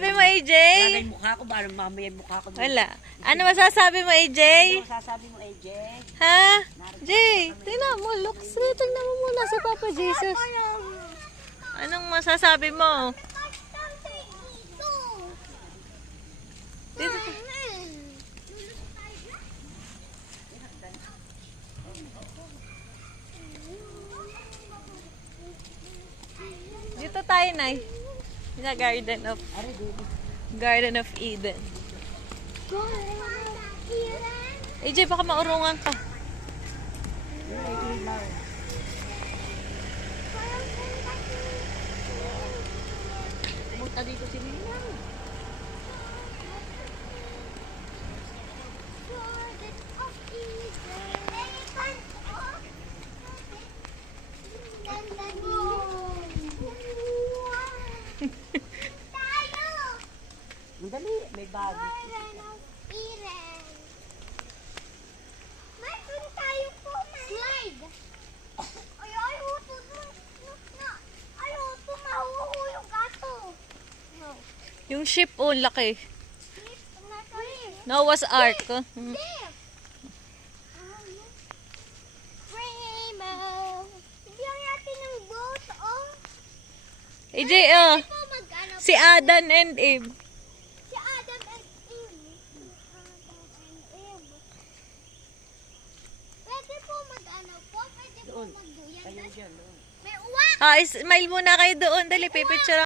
masasabi mo, AJ? Wala yung mukha ko, baka mamaya yung mukha ko. Wala. Ano masasabi mo, AJ? Ano masasabi mo, AJ? Ha? Jay, tingnan mo. Look straight. Tingnan mo muna si Papa Jesus. Anong masasabi mo? Dito. Dito tayo, Nay. Sa Garden of Eden. AJ, baka maurungan ka. Pumunta dito si Ninang. Madali, may bag. Slide! Ay, ayaw ito. Ayaw ito. Mahuhulog ato. No. Yung ship, oh, laki. Slip. Noah's Ark. Oh. Rainbow. Bigyan natin ng boat, oh. AJ, oh. Ito mag-ano. Si Adam and Eve. Si Adam and Eve. Pwede po mag-ano po. Pwede po Doon. magduyan. Kayo dyan, doon. May uwak. Ah, smile muna kayo doon. Dali, pipicture